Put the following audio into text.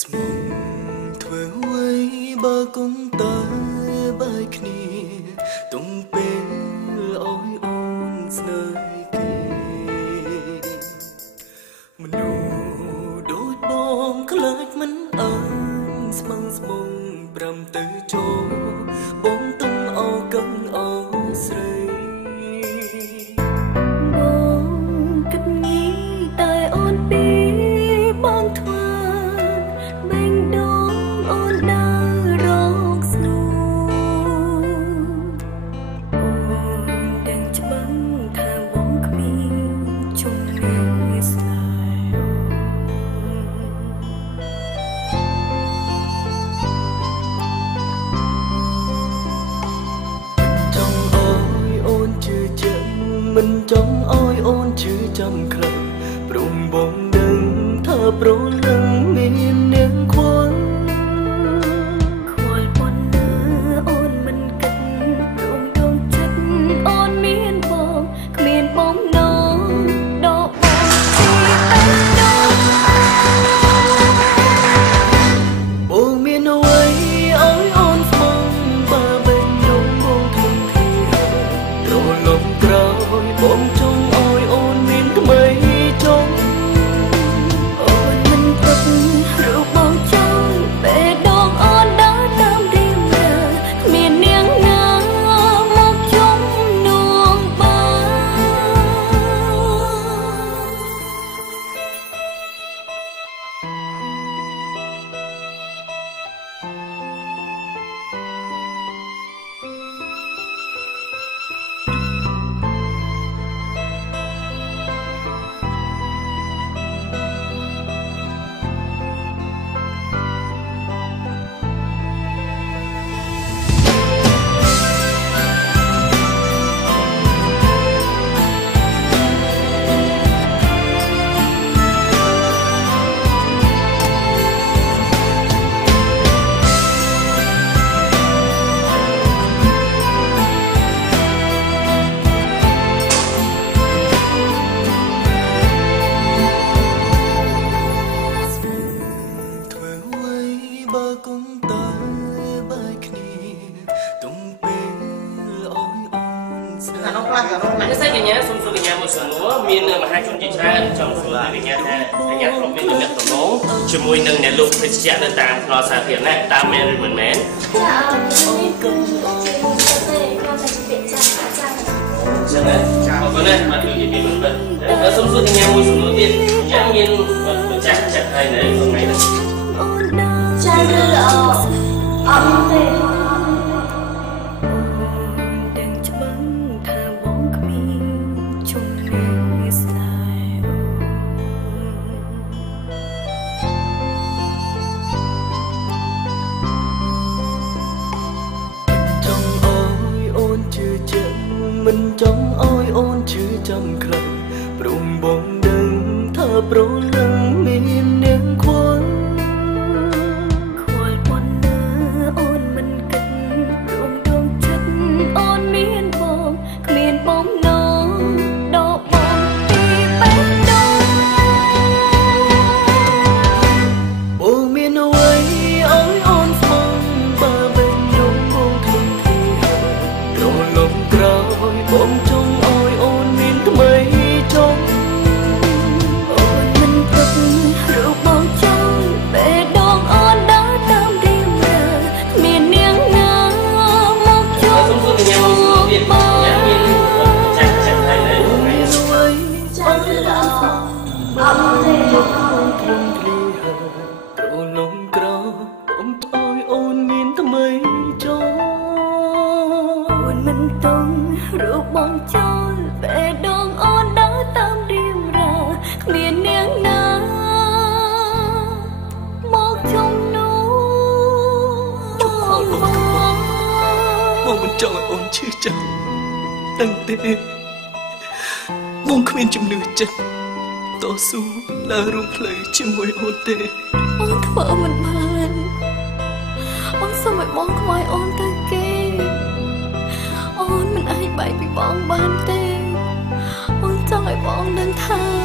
ស្មុំធ្វើអ្វីបើកុំតែបែកគ្នាទុំពេលអោយអូនស្នេហ៍គេមនុស្សដូចបងខ្លាចមិនអើយស្មងស្មងប្រាំទៅចូលបងទុំអោកឹងអោស្រីបងគិតញីតែអូនពីបងធ្វើបេងដូងអូនដើររកស្នូអូនដឹងច្បាស់ថាបងគ្មានជំនឿស្នេហ៍ចង់អោយអូនជឿជាក់មិនចង់អោយអូនជឿចាំខ្លាំងព្រមបងដឹងថាប្រលឹងមាននាងខ្វល់ប៉ុណ្ណាអូនមិនគិតព្រមដងចិត្តអូនមានបងគ្មានបងណងដកបងពីបេះដូងបងមានអ្វីអោយអូនស្មងបើបេះដូងបងធំធារលំក្រោយបងចង់អោយអូនមានថ្មីចង់អូនមិនទុករូបបងចង់បេះដូងអូនដើរតាមរៀងរាគ្មាននាងណាមកជំនួងធ្វើអ្វីបើកុំតែបែកគ្នាទុំពេលអោយអូនស្នេហ៍អានេះសាច់កញ្ញាសូមសួរកញ្ញាមួយសំណួរមានមហាជនជាច្រើនចង់សួរកញ្ញាថាកញ្ញាគ្រប់មានទំនាក់ទំនងជាមួយនឹងអ្នកលក់ភេសជ្ជៈនៅតាមផ្លូវសាធារណៈតាមមែនឬមិនមែនចានេះគឺជាទេគាត់តែពាក្យចាចាចឹងណាអរគុណណាស់មកជួយពីមិនបើសូមសួរកញ្ញាមួយសំណួរទៀតកញ្ញាមានម្ចាស់ចិត្តហើយនៅថ្ងៃនេះចាឬអត់ទេដឹងច្បាស់ថាបងគ្មានជំនឿស្នេហ៍ចង់អោយអូនជឿជាក់មិនចង់អោយអូនជឿចាំខ្លាំងព្រមបងដឹងថាប្រលឹងមាននាងខ្វល់ប៉ុណ្ណាអូនមិនគិតព្រមដងចិត្តអូនមានបងគ្មានបងណងដកបងពីបេះដូងបងមានអ្វីអោយអូនស្មងបើបេះដូងបងធំធារលំក្រោយបងចង់អោយអូនមានថ្មីចង់អូនមិនទុករូបបងចង់បេះដូងអូនដើរតាមរៀងរាគ្មាននាងណាមកជំសូមសួរកញ្ញាមួយសំណួរទៀតកញ្ញាមានម្ចាស់ចិត្តហើយនៅថ្ងៃនេះចាឬអត់ទេទ្រង់គ្លីហើប្រលំក្រោយបងអោយអូនមានថ្មីចង់អូនមិនទុករូបបងចោលបេះដូងអូនដើរតាមរៀងរាគ្មាននាងណាមកជំនួសបងមិនចង់ឲ្យអូនឈឺចាំដឹងទេបងគ្មានជំនឿចិត្តតស៊ូដើររួមផ្លូវជាមួយអូនទេអូនធ្វើមិនបានអូនសុំឲ្យបងខ្វាយអូនទៅគេអូនមិនអាចបែកពីបងបានទេអូនចង់ឲ្យបងដឹងថា